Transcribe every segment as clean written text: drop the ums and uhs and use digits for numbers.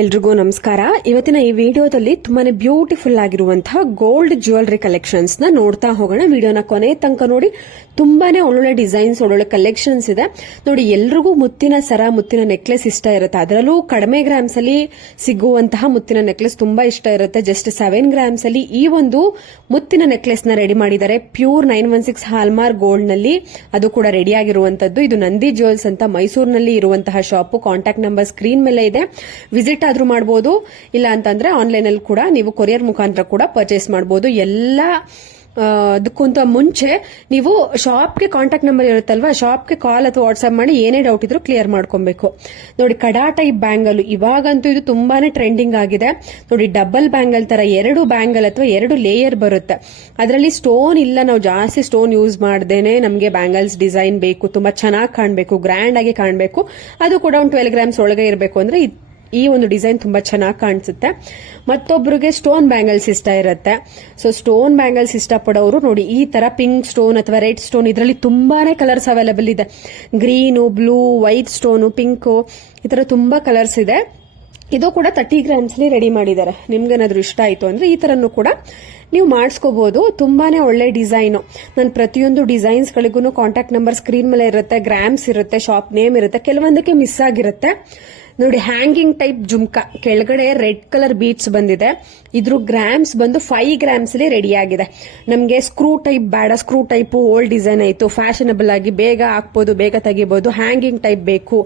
ಎಲ್ರಿಗೂ ನಮಸ್ಕಾರ. ಇವತ್ತಿನ ಈ ವಿಡಿಯೋದಲ್ಲಿ ತುಂಬಾನೇ ಬ್ಯೂಟಿಫುಲ್ ಆಗಿರುವಂತಹ ಗೋಲ್ಡ್ ಜ್ಯುವೆಲರಿ ಕಲೆಕ್ಷನ್ಸ್ ನ ನೋಡ್ತಾ ಹೋಗೋಣ. ವಿಡಿಯೋನ ಕೊನೆ ತನಕ ನೋಡಿ. ತುಂಬಾನೇ ಒಳ್ಳೊಳ್ಳೆ ಡಿಸೈನ್ಸ್, ಒಳ್ಳೊಳ್ಳೆ ಕಲೆಕ್ಷನ್ಸ್ ಇದೆ ನೋಡಿ. ಎಲ್ರಿಗೂ ಮುತ್ತಿನ ಸರ, ಮುತ್ತಿನ ನೆಕ್ಲೆಸ್ ಇಷ್ಟ ಇರುತ್ತೆ. ಅದರಲ್ಲೂ ಕಡಿಮೆ ಗ್ರಾಮ್ಸ್ ಅಲ್ಲಿ ಸಿಗುವಂತಹ ಮುತ್ತಿನ ನೆಕ್ಲೆಸ್ ತುಂಬಾ ಇಷ್ಟ ಇರುತ್ತೆ. ಜಸ್ಟ್ 7 ಗ್ರಾಮ್ಸ್ ಅಲ್ಲಿ ಈ ಒಂದು ಮುತ್ತಿನ ನೆಕ್ಲೆಸ್ ನ ರೆಡಿ ಮಾಡಿದ್ದಾರೆ. ಪ್ಯೂರ್ 916 ಹಾಲ್ಮಾರ್ಕ್ ಗೋಲ್ಡ್ ನಲ್ಲಿ ಅದು ಕೂಡ ರೆಡಿ ಆಗಿರುವಂತದ್ದು. ಇದು ನಂದಿ ಜ್ಯುವೆಲ್ಸ್ ಅಂತ ಮೈಸೂರಿನಲ್ಲಿ ಇರುವಂತಹ ಶಾಪ್. ಕಾಂಟ್ಯಾಕ್ಟ್ ನಂಬರ್ ಸ್ಕ್ರೀನ್ ಮೇಲೆ ಇದೆ. ವಿಸಿಟ್ ಆದ್ರೂ ಮಾಡಬಹುದು, ಇಲ್ಲ ಅಂತಂದ್ರೆ ಆನ್ಲೈನ್ ಅಲ್ಲಿ ಕೂಡ ನೀವು ಕೊರಿಯರ್ ಮುಖಾಂತರ ಕೂಡ ಪರ್ಚೇಸ್ ಮಾಡಬಹುದು. ಎಲ್ಲ ಅದಕ್ಕಂತ ಮುಂಚೆ ನೀವು ಶಾಪ್ಗೆ ಕಾಂಟ್ಯಾಕ್ಟ್ ನಂಬರ್ ಇರುತ್ತಲ್ವಾ, ಶಾಪ್ಗೆ ಕಾಲ್ ಅಥವಾ ವಾಟ್ಸ್ಆಪ್ ಮಾಡಿ ಏನೇ ಡೌಟ್ ಇದ್ರೂ ಕ್ಲಿಯರ್ ಮಾಡ್ಕೊಬೇಕು. ನೋಡಿ, ಕಡಾ ಟೈಪ್ ಬ್ಯಾಂಗಲ್ ಇವಾಗಂತೂ ಇದು ತುಂಬಾನೇ ಟ್ರೆಂಡಿಂಗ್ ಆಗಿದೆ ನೋಡಿ. ಡಬಲ್ ಬ್ಯಾಂಗಲ್ ತರ 2 ಬ್ಯಾಂಗಲ್ ಅಥವಾ 2 ಲೇಯರ್ ಬರುತ್ತೆ. ಅದರಲ್ಲಿ ಸ್ಟೋನ್ ಇಲ್ಲ, ನಾವು ಜಾಸ್ತಿ ಸ್ಟೋನ್ ಯೂಸ್ ಮಾಡ್ದೇನೆ ನಮಗೆ ಬ್ಯಾಂಗಲ್ಸ್ ಡಿಸೈನ್ ಬೇಕು, ತುಂಬಾ ಚೆನ್ನಾಗಿ ಕಾಣಬೇಕು, ಗ್ರ್ಯಾಂಡ್ ಆಗಿ ಕಾಣಬೇಕು, ಅದು ಕೂಡ ಒಂದು 12 ಗ್ರಾಮ್ಸ್ ಒಳಗೆ ಇರಬೇಕು ಅಂದ್ರೆ ಈ ಒಂದು ಡಿಸೈನ್ ತುಂಬಾ ಚೆನ್ನಾಗಿ ಕಾಣಿಸುತ್ತೆ. ಮತ್ತೊಬ್ಬರಿಗೆ ಸ್ಟೋನ್ ಬ್ಯಾಂಗಲ್ಸ್ ಇಷ್ಟ ಇರುತ್ತೆ. ಸೊ ಸ್ಟೋನ್ ಬ್ಯಾಂಗಲ್ಸ್ ಇಷ್ಟಪಡೋರು ನೋಡಿ, ಈ ತರ ಪಿಂಕ್ ಸ್ಟೋನ್ ಅಥವಾ ರೆಡ್ ಸ್ಟೋನ್, ಇದರಲ್ಲಿ ತುಂಬಾನೇ ಕಲರ್ಸ್ ಅವೈಲೇಬಲ್ ಇದೆ. Green, blue, white stone, pink, ಈ ತರ ತುಂಬಾ ಕಲರ್ಸ್ ಇದೆ. ಇದು ಕೂಡ 30 ಗ್ರಾಮ್ಸ್ ಅಲ್ಲಿ ರೆಡಿ ಮಾಡಿದ್ದಾರೆ. ನಿಮ್ಗೇನಾದ್ರೂ ಇಷ್ಟ ಆಯ್ತು ಅಂದ್ರೆ ಈ ತರನು ಕೂಡ ನೀವು ಮಾಡಿಸ್ಕೋಬಹುದು. ತುಂಬಾನೇ ಒಳ್ಳೆ ಡಿಸೈನ್. ನಾನು ಪ್ರತಿಯೊಂದು ಡಿಸೈನ್ಸ್ ಗಳಿಗೂ ಕಾಂಟ್ಯಾಕ್ಟ್ ನಂಬರ್ ಸ್ಕ್ರೀನ್ ಮೇಲೆ ಇರುತ್ತೆ, ಗ್ರಾಮ್ಸ್ ಇರುತ್ತೆ, ಶಾಪ್ ನೇಮ್ ಇರುತ್ತೆ. ಕೆಲವೊಂದಕ್ಕೆ ಮಿಸ್ ಆಗಿರುತ್ತೆ ನೋಡಿ. ಹ್ಯಾಂಗಿಂಗ್ ಟೈಪ್ ಜುಮ್ಕಾ, ಕೆಳಗಡೆ ರೆಡ್ ಕಲರ್ ಬೀಟ್ಸ್ ಬಂದಿದೆ. ಇದ್ರ ಗ್ರಾಮ್ಸ್ ಬಂದು 5 ಗ್ರಾಮ್ಸ್ ಅಲ್ಲಿ ರೆಡಿ ಆಗಿದೆ. ನಮ್ಗೆ ಸ್ಕ್ರೂ ಟೈಪ್ ಬೇಡ, ಸ್ಕ್ರೂ ಟೈಪ್ ಓಲ್ಡ್ ಡಿಸೈನ್ ಆಯ್ತು, ಫ್ಯಾಷನಬಲ್ ಆಗಿ ಬೇಗ ಹಾಕ್ಬೋದು, ಬೇಗ ತೆಗಿಬಹುದು. ಹ್ಯಾಂಗಿಂಗ್ ಟೈಪ್ ಬೇಕು,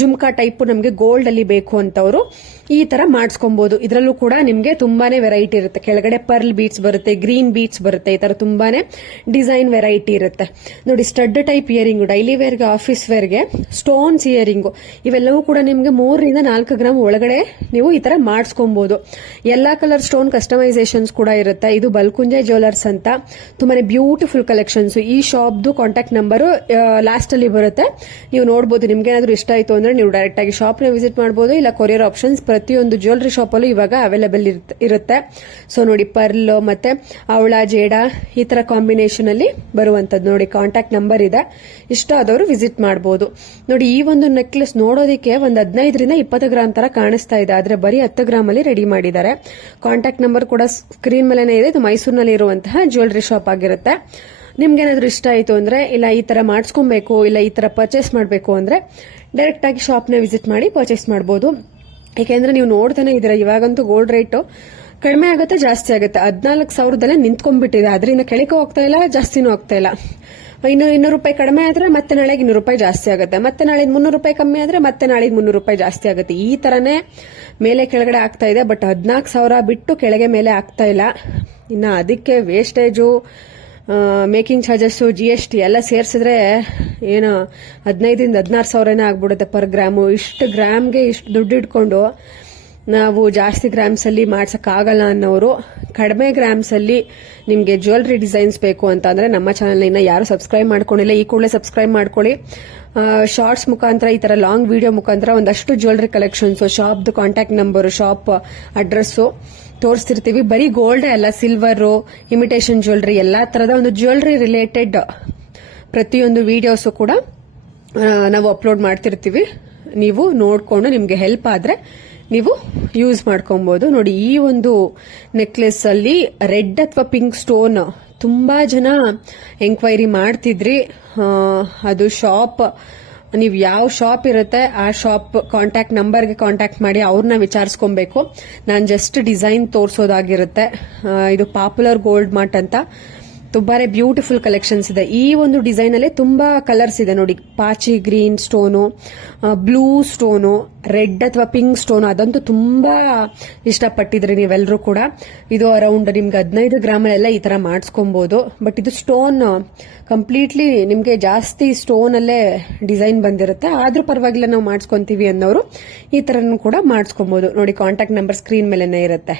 ಜುಮ್ಕಾ ಟೈಪ್ ನಮ್ಗೆ ಗೋಲ್ಡ್ ಅಲ್ಲಿ ಬೇಕು ಅಂತವರು ಈ ತರ ಮಾಡಿಸ್ಕೊಬಹುದು. ಇದರಲ್ಲೂ ಕೂಡ ನಿಮ್ಗೆ ತುಂಬಾನೇ ವೆರೈಟಿ ಇರುತ್ತೆ. ಕೆಳಗಡೆ ಪರ್ಲ್ ಬೀಟ್ಸ್ ಬರುತ್ತೆ, ಗ್ರೀನ್ ಬೀಟ್ಸ್ ಬರುತ್ತೆ, ಈ ತರ ತುಂಬಾನೇ ಡಿಸೈನ್ ವೆರೈಟಿ ಇರುತ್ತೆ ನೋಡಿ. ಸ್ಟಡ್ ಟೈಪ್ ಇಯರಿಂಗ್, ಡೈಲಿ ವೇರ್ಗೆ, ಆಫೀಸ್ ವೇರ್ಗೆ ಸ್ಟೋನ್ಸ್ ಇಯರಿಂಗು, ಇವೆಲ್ಲವೂ ಕೂಡ ನಿಮ್ಗೆ 3 ರಿಂದ 4 ಗ್ರಾಮ್ ಒಳಗಡೆ ನೀವು ಈ ತರ ಮಾಡಿಸ್ಕೊಬಹುದು. ಎಲ್ಲಾ ಕಲರ್ ಸ್ಟೋನ್ ಕಸ್ಟಮೈಸೇಷನ್ಸ್ ಕೂಡ ಇರುತ್ತೆ. ಇದು ಬಲ್ಕುಂಜೆ ಜ್ಯುವೆಲರ್ಸ್ ಅಂತ ತುಂಬಾನೇ ಬ್ಯೂಟಿಫುಲ್ ಕಲೆಕ್ಷನ್ಸ್. ಈ ಶಾಪ್ದು ಕಾಂಟ್ಯಾಕ್ಟ್ ನಂಬರ್ ಲಾಸ್ಟ್ ಅಲ್ಲಿ ಬರುತ್ತೆ, ನೀವು ನೋಡಬಹುದು. ನಿಮ್ಗೆ ಏನಾದ್ರು ಇಷ್ಟ ಆಯ್ತು ಅಂದ್ರೆ ನೀವು ಡೈರೆಕ್ಟ್ ಆಗಿ ಶಾಪ್ ನ ವಿಸಿಟ್ ಮಾಡಬಹುದು, ಇಲ್ಲ ಕೊರಿಯರ್ ಆಪ್ಷನ್ಸ್ ಪ್ರತಿಯೊಂದು ಜ್ಯುವೆಲರಿ ಶಾಪ್ ಅಲ್ಲೂ ಇವಾಗ ಅವೈಲೇಬಲ್ ಇರುತ್ತೆ. ಸೊ ನೋಡಿ, ಪರ್ಲ್ ಮತ್ತೆ ಅವಳ ಜೇಡ ಈ ತರ ಕಾಂಬಿನೇಷನ್ ಅಲ್ಲಿ ಬರುವಂತದ್ದು ನೋಡಿ. ಕಾಂಟ್ಯಾಕ್ಟ್ ನಂಬರ್ ಇದೆ, ಇಷ್ಟ ಆದವರು ವಿಸಿಟ್ ಮಾಡಬಹುದು ನೋಡಿ. ಈ ಒಂದು ನೆಕ್ಲೆಸ್ ನೋಡೋದಕ್ಕೆ ಒಂದು 15 ರಿಂದ 20 ಗ್ರಾಮ್ ತರ ಕಾಣಿಸ್ತಾ ಇದೆ, ಆದ್ರೆ ಬರೀ 10 ಗ್ರಾಮ್ ಅಲ್ಲಿ ರೆಡಿ ಮಾಡಿದ್ದಾರೆ. ಕಾಂಟ್ಯಾಕ್ಟ್ ನಂಬರ್ ಕೂಡ ಸ್ಕ್ರೀನ್ ಮೇಲೆ ಇದೆ. ಇದು ಮೈಸೂರಿನಲ್ಲಿ ಇರುವಂತಹ ಜ್ಯುವೆಲರಿ ಶಾಪ್ ಆಗಿರುತ್ತೆ. ನಿಮ್ಗೆ ಏನಾದ್ರು ಇಷ್ಟ ಆಯ್ತು ಅಂದ್ರೆ, ಇಲ್ಲ ಈ ತರ ಮಾಡಿಸ್ಕೊಬೇಕು, ಇಲ್ಲ ಈ ತರ ಪರ್ಚೇಸ್ ಮಾಡಬೇಕು ಅಂದ್ರೆ ಡೈರೆಕ್ಟ್ ಆಗಿ ಶಾಪ್ ನ ವಿಸಿಟ್ ಮಾಡಿ ಪರ್ಚೇಸ್ ಮಾಡಬಹುದು. ಯಾಕೆಂದ್ರೆ ನೀವು ನೋಡ್ತಾನೆ ಇದ್ದೀರಾ, ಇವಾಗಂತೂ ಗೋಲ್ಡ್ ರೇಟ್ ಕಡಿಮೆ ಆಗುತ್ತೆ, ಜಾಸ್ತಿ ಆಗುತ್ತೆ. 14,000 ನಿಂತ್ಕೊಂಡ್ಬಿಟ್ಟಿದೆ. ಅದರಿಂದ ಕೆಳಗೆ ಹೋಗ್ತಾ ಇಲ್ಲ, ಜಾಸ್ತಿನೂ ಹೋಗ್ತಾ ಇಲ್ಲ. ಇನ್ನು 200 ರೂಪಾಯಿ ಕಡಿಮೆ ಆದ್ರೆ ಮತ್ತೆ ನಾಳೆ 200 ರೂಪಾಯಿ ಜಾಸ್ತಿ ಆಗುತ್ತೆ, ಮತ್ತೆ ನಾಳೆ 300 ರೂಪಾಯಿ ಕಮ್ಮಿ ಆದ್ರೆ ಮತ್ತೆ ನಾಳೆ 300 ರೂಪಾಯಿ ಜಾಸ್ತಿ ಆಗುತ್ತೆ. ಈ ತರನೇ ಮೇಲೆ ಕೆಳಗಡೆ ಆಗ್ತಾ ಇದೆ. ಬಟ್ 14,000 ಬಿಟ್ಟು ಕೆಳಗೆ ಮೇಲೆ ಆಗ್ತಾ ಇಲ್ಲ. ಇನ್ನು ಅದಕ್ಕೆ ವೇಸ್ಟೇಜು, ಮೇಕಿಂಗ್ ಚಾರ್ಜಸ್, GST ಎಲ್ಲ ಸೇರಿಸಿದ್ರೆ ಏನು 15 ರಿಂದ 16,000 ಆಗ್ಬಿಡುತ್ತೆ ಪರ್ ಗ್ರಾಮು. ಇಷ್ಟು ಗ್ರಾಮ್ಗೆ ಇಷ್ಟು ದುಡ್ಡು ಇಟ್ಕೊಂಡು ನಾವು ಜಾಸ್ತಿ ಗ್ರಾಮ್ಸ್ ಅಲ್ಲಿ ಮಾಡ್ಸಕ್ ಆಗಲ್ಲ ಅನ್ನೋರು, ಕಡಿಮೆ ಗ್ರಾಮ್ಸ್ ಅಲ್ಲಿ ನಿಮ್ಗೆ ಜ್ಯುವೆಲರಿ ಡಿಸೈನ್ಸ್ ಬೇಕು ಅಂತ ಅಂದ್ರೆ ನಮ್ಮ ಚಾನಲ್ ಇನ್ನ ಯಾರು ಸಬ್ಸ್ಕ್ರೈಬ್ ಮಾಡ್ಕೊಂಡಿಲ್ಲ, ಈ ಕೂಡಲೇ ಸಬ್ಸ್ಕ್ರೈಬ್ ಮಾಡ್ಕೊಳ್ಳಿ. ಶಾರ್ಟ್ಸ್ ಮುಖಾಂತರ, ಈ ತರ ಲಾಂಗ್ ವಿಡಿಯೋ ಮುಖಾಂತರ ಒಂದಷ್ಟು ಜ್ಯುವೆಲರಿ ಕಲೆಕ್ಷನ್ಸ್, ಶಾಪ್ದು ಕಾಂಟ್ಯಾಕ್ಟ್ ನಂಬರ್, ಶಾಪ್ ಅಡ್ರೆಸ್ ತೋರಿಸ್ತಿರ್ತೀವಿ. ಬರೀ ಗೋಲ್ಡ್ ಅಲ್ಲ, ಸಿಲ್ವರ್, ಇಮಿಟೇಷನ್ ಜ್ಯುವೆಲರಿ, ಎಲ್ಲಾ ತರದ ಒಂದು ಜ್ಯುವೆಲರಿ ರಿಲೇಟೆಡ್ ಪ್ರತಿಯೊಂದು ವಿಡಿಯೋಸ್ ಕೂಡ ನಾವು ಅಪ್ಲೋಡ್ ಮಾಡ್ತಿರ್ತೀವಿ. ನೀವು ನೋಡ್ಕೊಂಡು ನಿಮ್ಗೆ ಹೆಲ್ಪ್ ಆದ್ರೆ ನೀವು ಯೂಸ್ ಮಾಡ್ಕೊಬಹುದು ನೋಡಿ. ಈ ಒಂದು ನೆಕ್ಲೆಸ್ ಅಲ್ಲಿ ರೆಡ್ ಅಥವಾ ಪಿಂಕ್ ಸ್ಟೋನ್ ತುಂಬಾ ಜನ ಎಂಕ್ವೈರಿ ಮಾಡ್ತಿದ್ರಿ. ಅದು ಶಾಪ್, ನೀವು ಯಾವ ಶಾಪ್ ಇರುತ್ತೆ ಆ ಶಾಪ್ ಕಾಂಟ್ಯಾಕ್ಟ್ ನಂಬರ್ಗೆ ಕಾಂಟ್ಯಾಕ್ಟ್ ಮಾಡಿ ಅವ್ರನ್ನ ವಿಚಾರಿಸ್ಕೊಬೇಕು. ನಾನು ಜಸ್ಟ್ ಡಿಸೈನ್ ತೋರಿಸೋದಾಗಿರುತ್ತೆ. ಇದು ಪಾಪ್ಯುಲರ್ ಗೋಲ್ಡ್ ಮಾರ್ಟ್ ಅಂತ ತುಂಬಾನೇ ಬ್ಯೂಟಿಫುಲ್ ಕಲೆಕ್ಷನ್ಸ್ ಇದೆ. ಈ ಒಂದು ಡಿಸೈನ್ ಅಲ್ಲೇ ತುಂಬಾ ಕಲರ್ಸ್ ಇದೆ ನೋಡಿ. ಪಾಚಿ green stone, blue stone, red ಅಥವಾ ಪಿಂಕ್ ಸ್ಟೋನ್, ಅದಂತೂ ತುಂಬಾ ಇಷ್ಟಪಟ್ಟಿದ್ರಿ ನೀವೆಲ್ಲರೂ ಕೂಡ. ಇದು ಅರೌಂಡ್ ನಿಮ್ಗೆ 15 ಗ್ರಾಮಲ್ಲೆಲ್ಲ ಈ ತರ ಮಾಡಿಸ್ಕೊಬಹುದು. ಬಟ್ ಇದು ಸ್ಟೋನ್ ಕಂಪ್ಲೀಟ್ಲಿ ನಿಮ್ಗೆ ಜಾಸ್ತಿ ಸ್ಟೋನ್ ಅಲ್ಲೇ ಡಿಸೈನ್ ಬಂದಿರುತ್ತೆ. ಆದ್ರೂ ಪರವಾಗಿಲ್ಲ, ನಾವು ಮಾಡಿಸ್ಕೊಂತೀವಿ ಅನ್ನೋರು ಈ ತರನು ಕೂಡ ಮಾಡಿಸ್ಕೊಬಹುದು ನೋಡಿ. ಕಾಂಟ್ಯಾಕ್ಟ್ ನಂಬರ್ ಸ್ಕ್ರೀನ್ ಮೇಲೆನೇ ಇರುತ್ತೆ.